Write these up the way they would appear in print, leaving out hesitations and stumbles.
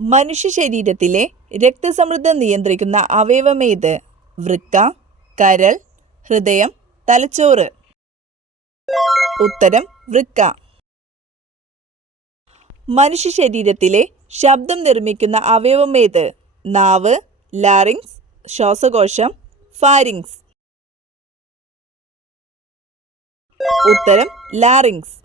മനുഷ്യ ശരീരത്തിലെ രക്തസമ്മർദ്ദം നിയന്ത്രിക്കുന്ന അവയവമേത്? വൃക്ക, കരൾ, ഹൃദയം, തലച്ചോറ്. ഉത്തരം വൃക്ക. മനുഷ്യ ശരീരത്തിലെ ശബ്ദം നിർമ്മിക്കുന്ന അവയവമേത്? നാവ്, ലാറിങ്സ്, ശ്വാസകോശം, ഫാരിങ്സ്. ഉത്തരം ലാറിങ്സ്.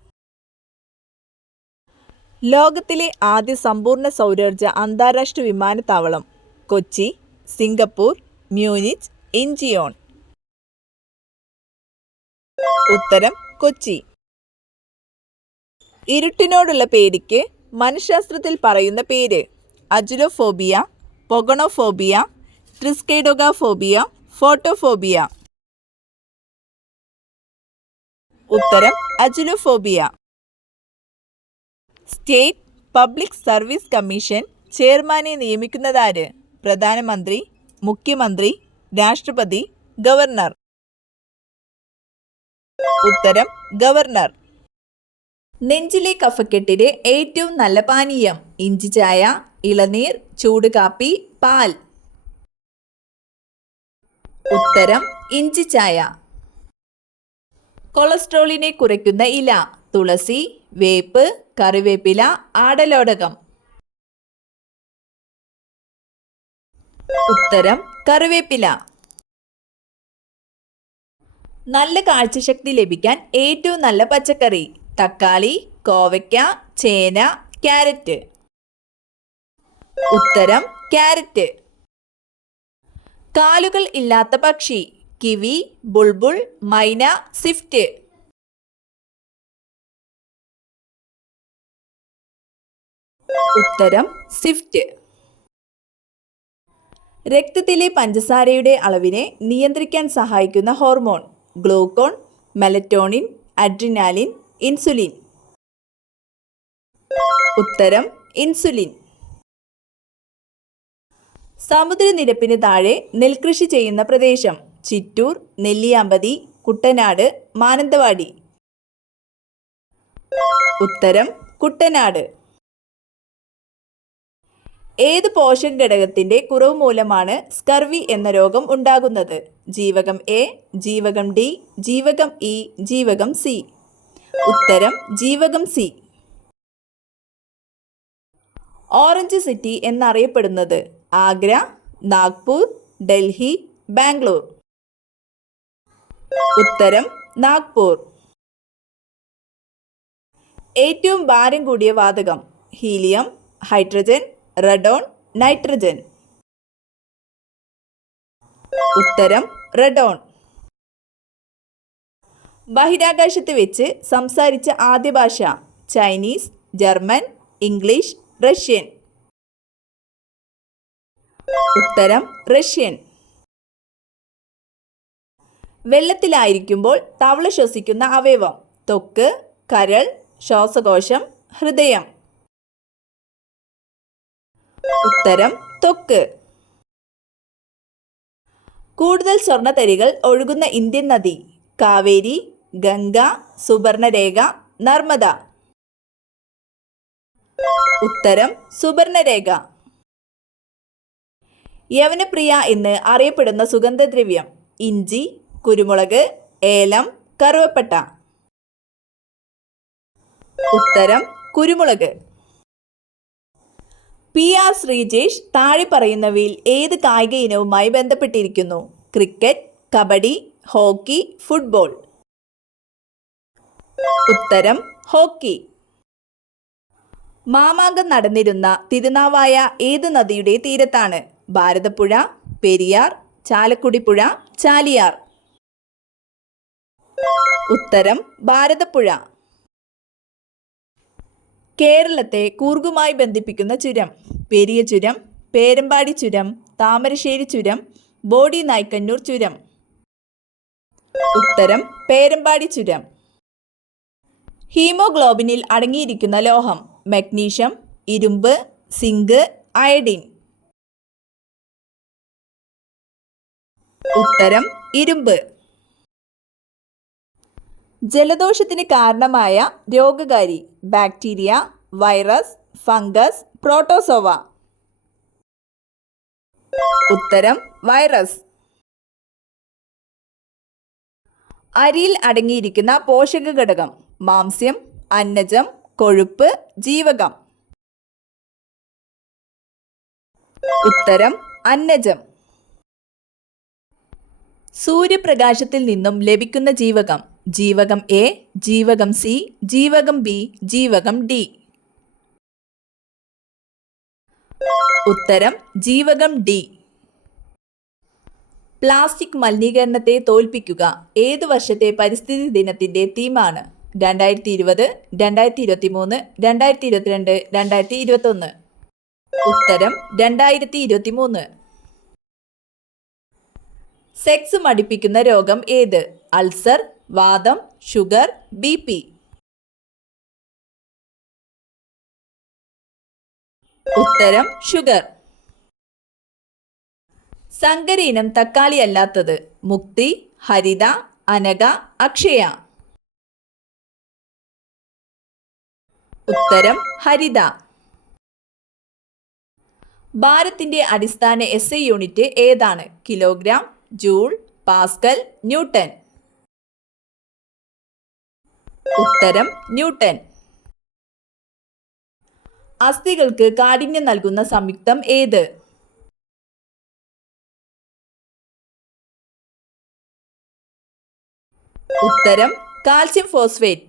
ലോകത്തിലെ ആദ്യ സമ്പൂർണ്ണ സൗരോർജ അന്താരാഷ്ട്ര വിമാനത്താവളം? Kochi, Singapore, Munich, Incheon. ഉത്തരം കൊച്ചി. ഇരുട്ടിനോടുള്ള പേടിക്ക് മനഃശാസ്ത്രത്തിൽ പറയുന്ന പേര്? Achluophobia, pogonophobia, triskaidekaphobia, photophobia. ഉത്തരം achluophobia. State public service commission ചെയർമാനെ നിയമിക്കുന്നതാര്? പ്രധാനമന്ത്രി, മുഖ്യമന്ത്രി, രാഷ്ട്രപതി, ഗവർണർ. ഉത്തരം ഗവർണർ. നെഞ്ചിലെ കഫക്കെട്ടിന് ഏറ്റവും നല്ല പാനീയം? ഇഞ്ചി ചായ, ഇളനീർ, ചൂട് കാപ്പി, പാൽ. ഉത്തരം ഇഞ്ചി ചായ. കൊളസ്ട്രോളിനെ കുറയ്ക്കുന്ന ഇല? തുളസി, വേപ്പ്, കറിവേപ്പില, ആടലോടകം. ഉത്തരം കറിവേപ്പില. നല്ല കാഴ്ചശക്തി ലഭിക്കാൻ ഏറ്റവും നല്ല പച്ചക്കറി? തക്കാളി, കോവയ്ക്ക, ചേന, ക്യാരറ്റ്. ഉത്തരം ക്യാരറ്റ്. കാലുകൾ ഇല്ലാത്ത പക്ഷി? കിവി, ബുൾബുൾ, മൈന, സ്വിഫ്റ്റ്. ഉത്തരം സ്വിഫ്റ്റ്. രക്തത്തിലെ പഞ്ചസാരയുടെ അളവിനെ നിയന്ത്രിക്കാൻ സഹായിക്കുന്ന hormone? Glucon, melatonin, adrenaline, insulin. ഉത്തരം ഇൻസുലിൻ. സമുദ്രനിരപ്പിന് താഴെ നെൽകൃഷി ചെയ്യുന്ന പ്രദേശം? ചിറ്റൂർ, നെല്ലിയാമ്പതി, കുട്ടനാട്, മാനന്തവാടി. ഉത്തരം കുട്ടനാട്. ഏത് പോഷക ഘടകത്തിന്റെ കുറവ് മൂലമാണ് സ്കർവി എന്ന രോഗം ഉണ്ടാകുന്നത്? ജീവകം എ, ജീവകം ഡി, ജീവകം ഇ, ജീവകം സി. ഉത്തരം ജീവകം സി. ഓറഞ്ച് സിറ്റി എന്നറിയപ്പെടുന്നത്? ആഗ്ര, നാഗ്പൂർ, ഡൽഹി, ബാംഗ്ലൂർ. ഉത്തരം നാഗ്പൂർ. ഏറ്റവും ഭാരം കൂടിയ വാതകം? Helium, hydrogen, radon, nitrogen. ഉത്തരം റഡോൺ. ബഹിരാകാശത്ത് വെച്ച് സംസാരിച്ച ആദ്യ ഭാഷ? Chinese, German, English, Russian. ഉത്തരം റഷ്യൻ. വെള്ളത്തിലായിരിക്കുമ്പോൾ തവള ശ്വസിക്കുന്ന അവയവം? ത്വക്ക്, കരൾ, ശ്വാസകോശം, ഹൃദയം. ഉത്തരം ത്വക്ക്. കൂടുതൽ സ്വർണ്ണത്തരികൾ ഒഴുകുന്ന ഇന്ത്യൻ നദി? കാവേരി, ഗംഗ, സുവർണരേഖ, നർമ്മദ. ഉത്തരം സുവർണരേഖ. യവനപ്രിയ എന്ന് അറിയപ്പെടുന്ന സുഗന്ധദ്രവ്യം? ഇഞ്ചി, കുരുമുളക്, ഏലം, കറുവപ്പട്ട. ഉത്തരം കുരുമുളക്. PR ശ്രീജേഷ് താഴെ പറയുന്നവയിൽ ഏത് കായിക ഇനവുമായി ബന്ധപ്പെട്ടിരിക്കുന്നു? Cricket, kabaddi, hockey, football. ഉത്തരം ഹോക്കി. മാമാങ്കം നടന്നിരുന്ന തിരുനാവായ ഏത് നദിയുടെ തീരത്താണ്? ഭാരതപ്പുഴ, പെരിയാർ, ചാലക്കുടിപ്പുഴ, ചാലിയാർ. ഉത്തരം ഭാരതപ്പുഴ. കേരളത്തെ കൂർഗുമായി ബന്ധിപ്പിക്കുന്ന ചുരം? പെരിയ ചുരം, പേരമ്പാടി ചുരം, താമരശ്ശേരി ചുരം, ബോഡി നായ്ക്കന്നൂർ ചുരം. ഉത്തരം പേരമ്പാടി ചുരം. ഹീമോഗ്ലോബിനിൽ അടങ്ങിയിരിക്കുന്ന ലോഹം? മഗ്നീഷ്യം, ഇരുമ്പ്, സിങ്ക്, അയഡിൻ. ഉത്തരം ഇരുമ്പ്. ജലദോഷത്തിന് കാരണമായ രോഗകാരി? Bacteria, virus, fungus, protozoa. ഉത്തരം വൈറസ്. അരിയിൽ അടങ്ങിയിരിക്കുന്ന പോഷക ഘടകം: മാംസ്യം, അന്നജം, കൊഴുപ്പ്, ജീവകം. ഉത്തരം അന്നജം. സൂര്യപ്രകാശത്തിൽ നിന്നും ലഭിക്കുന്ന ജീവകം: ജീവകം എ, ജീവകം സി, ജീവകം ബി, ജീവകം ഡി. ഉത്തരം ജീവകം ഡി. പ്ലാസ്റ്റിക് മലിനീകരണത്തെ തോൽപ്പിക്കുക ഏതു വർഷത്തെ പരിസ്ഥിതി ദിനത്തിന്റെ തീമാണ്? 2020, 2023, 2022, 2021. ഉത്തരം 2023. സെക്സ് മടിപ്പിക്കുന്ന രോഗം ഏത്? അൾസർ, വാതം, ഷുഗർ, BP. ഉത്തരം ഷുഗർ. സങ്കര ഇനം തക്കാളി അല്ലാത്തത്: മുക്തി, ഹരിത, അനക, അക്ഷയ. ഉത്തരം ഹരിത. ഭാരത്തിന്റെ അടിസ്ഥാന SI യൂണിറ്റ് ഏതാണ്? Kilogram, joule, Pascal, newton. ഉത്തരം ന്യൂട്ടൺ. അസ്ഥികൾക്ക് കാഠിന്യം നൽകുന്ന സംയുക്തം ഏത്? ഉത്തരം കാൽസ്യം ഫോസ്ഫേറ്റ്.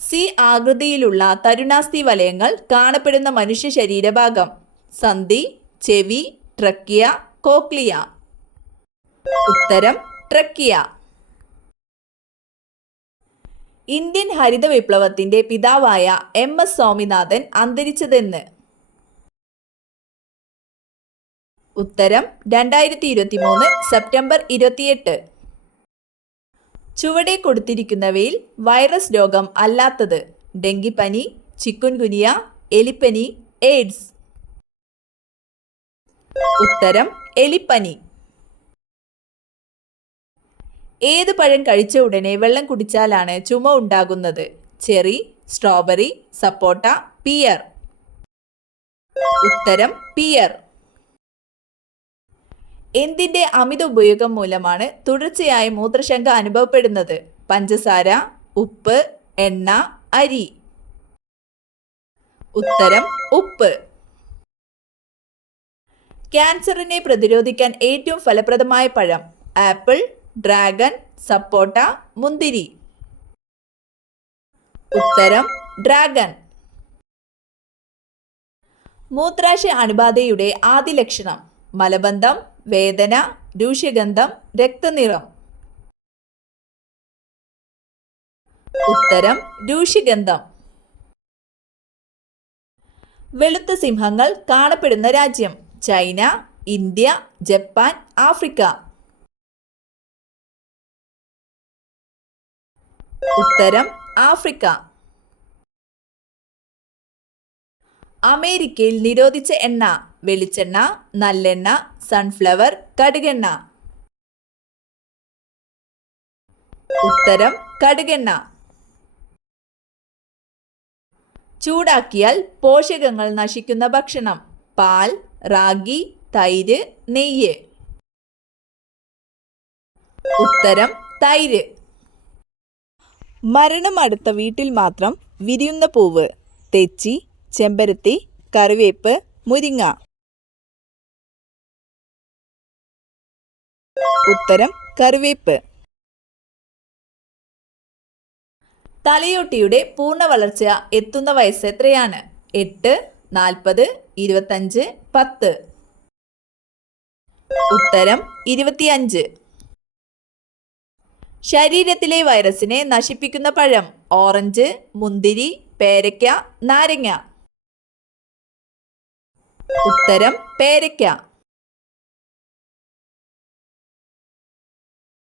സി ആകൃതിയിലുള്ള തരുണാസ്ഥി വലയങ്ങൾ കാണപ്പെടുന്ന മനുഷ്യ ശരീരഭാഗം: സന്ധി, ചെവി, ട്രക്കിയ, കോക്ലിയ. ഉത്തരം ട്രക്കിയ. ഇന്ത്യൻ ഹരിത വിപ്ലവത്തിന്റെ പിതാവായ MS സ്വാമിനാഥൻ അന്തരിച്ചതെന്ന്? ഉത്തരം 2023 സെപ്റ്റംബർ 28. ചുവടെ കൊടുത്തിരിക്കുന്നവയിൽ വൈറസ് രോഗം അല്ലാത്തത്: ഡെങ്കിപ്പനി, ചിക്കുൻഗുനിയ, എലിപ്പനി, എയ്ഡ്സ്. ഉത്തരം എലിപ്പനി. ഏത് പഴം കഴിച്ച ഉടനെ വെള്ളം കുടിച്ചാലാണ് ചുമ ഉണ്ടാകുന്നത്? ചെറി, സ്ട്രോബെറി, സപ്പോട്ട, പിയർ. ഉത്തരം പിയർ. എന്തിന്റെ അമിത ഉപയോഗം മൂലമാണ് തുടർച്ചയായ മൂത്രശങ്ക അനുഭവപ്പെടുന്നത്? പഞ്ചസാര, ഉപ്പ്, എണ്ണ, അരി. ഉത്തരം ഉപ്പ്. ക്യാൻസറിനെ പ്രതിരോധിക്കാൻ ഏറ്റവും ഫലപ്രദമായ പഴം: ആപ്പിൾ, ഡ്രാഗൺ, സപ്പോട്ട, മുന്തിരി. ഉത്തരം ഡ്രാഗൺ. മൂത്രാശയ അണുബാധയുടെ ആദ്യ ലക്ഷണം: മലബന്ധം, വേദന, രൂക്ഷഗന്ധം, രക്തനിറം. ഉത്തരം രൂക്ഷഗന്ധം. വെളുത്ത സിംഹങ്ങൾ കാണപ്പെടുന്ന രാജ്യം: ചൈന, ഇന്ത്യ, ജപ്പാൻ, ആഫ്രിക്ക. ഉത്തരം ആഫ്രിക്ക. അമേരിക്കയിൽ നിരോധിച്ച എണ്ണ: വെളിച്ചെണ്ണ, നല്ലെണ്ണ, സൺഫ്ലവർ, കടുകെണ്ണ. ഉത്തരം കടുകെണ്ണ. ചൂടാക്കിയാൽ പോഷകങ്ങൾ നശിക്കുന്ന ഭക്ഷണം: പാൽ, റാഗി, തൈര്, നെയ്യ്. ഉത്തരം തൈര്. മരണം അടുത്ത വീട്ടിൽ മാത്രം വിരിയുന്ന പൂവ്: തെച്ചി, ചെമ്പരത്തി, കറിവേപ്പ്, മുരിങ്ങ. ഉത്തരം കറിവേപ്പ്. തലയോട്ടിയുടെ പൂർണ്ണ വളർച്ച എത്തുന്ന വയസ്സ് എത്രയാണ്? 8, 40, 25, 10. ഉത്തരം 25. ശരീരത്തിലെ വൈറസിനെ നശിപ്പിക്കുന്ന പഴം: ഓറഞ്ച്, മുന്തിരി, പേരയ്ക്ക, നാരങ്ങ. ഉത്തരം പേരയ്ക്ക.